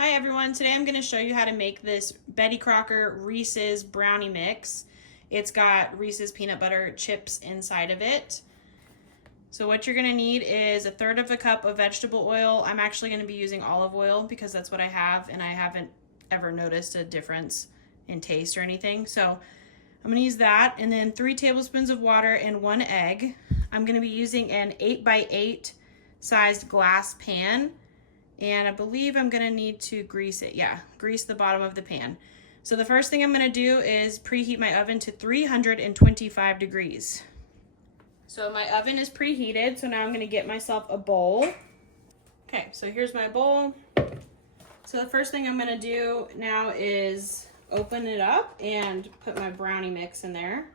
Hi everyone, today I'm going to show you how to make this Betty Crocker Reese's brownie mix. It's got Reese's peanut butter chips inside of it. So what you're going to need is 1/3 cup of vegetable oil. I'm actually going to be using olive oil because that's what I have and I haven't ever noticed a difference in taste or anything. So I'm going to use that, and then 3 tablespoons of water and 1 egg. I'm going to be using an 8x8 sized glass pan. And I believe I'm gonna need to grease it. Yeah, grease the bottom of the pan. So the first thing I'm gonna do is preheat my oven to 325 degrees. So my oven is preheated, so now I'm gonna get myself a bowl. Okay, so here's my bowl. So the first thing I'm gonna do now is open it up and put my brownie mix in there.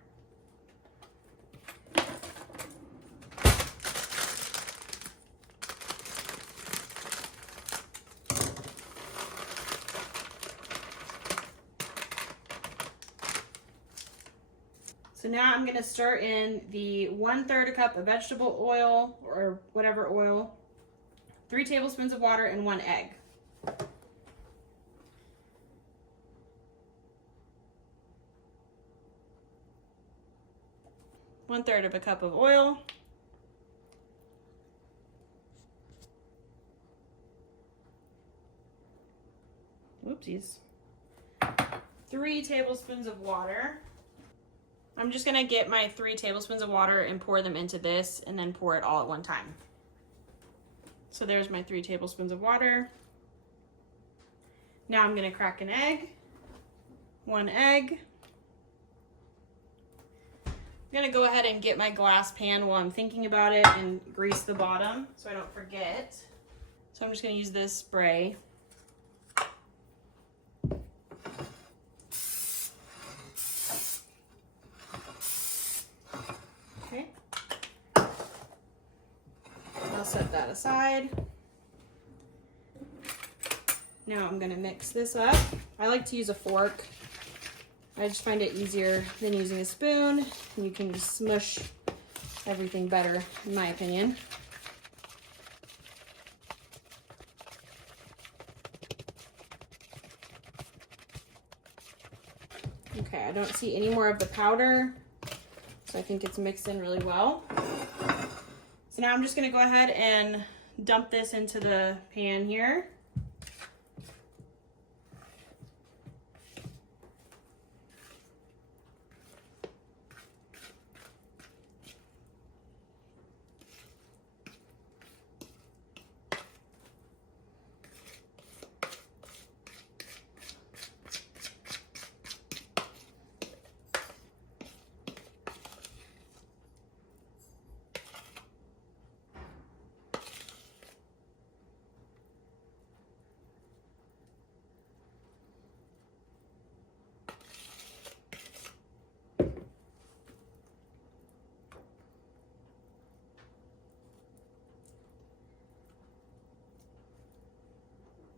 So now I'm going to stir in the 1/3 cup of vegetable oil or whatever oil, 3 tablespoons of water, and 1 egg. One-third of a cup of oil. Whoopsies. 3 tablespoons of water. I'm just gonna get my 3 tablespoons of water and pour them into this and then pour it all at one time. So there's my 3 tablespoons of water. Now I'm gonna crack an egg. 1 egg. I'm gonna go ahead and get my glass pan while I'm thinking about it and grease the bottom so I don't forget. So I'm just gonna use this spray. Okay. I'll set that aside. Now I'm gonna mix this up. I like to use a fork. I just find it easier than using a spoon. And you can just smush everything better, in my opinion. Okay, I don't see any more of the powder. So I think it's mixed in really well. So now I'm just gonna go ahead and dump this into the pan here.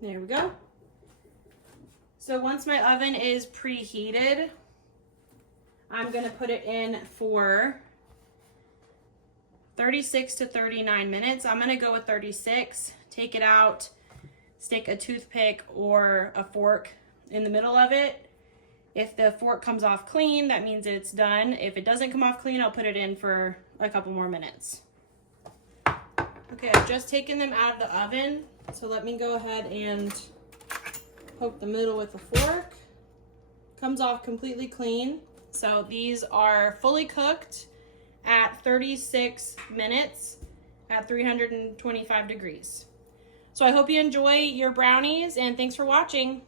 There we go. So once my oven is preheated, I'm gonna put it in for 36 to 39 minutes. I'm gonna go with 36. Take it out, stick a toothpick or a fork in the middle of it. If the fork comes off clean, that means it's done. If it doesn't come off clean, I'll put it in for a couple more minutes. Okay, I've just taken them out of the oven. So let me go ahead and poke the middle with a fork. Comes off completely clean. So these are fully cooked at 36 minutes at 325 degrees. So I hope you enjoy your brownies, and thanks for watching.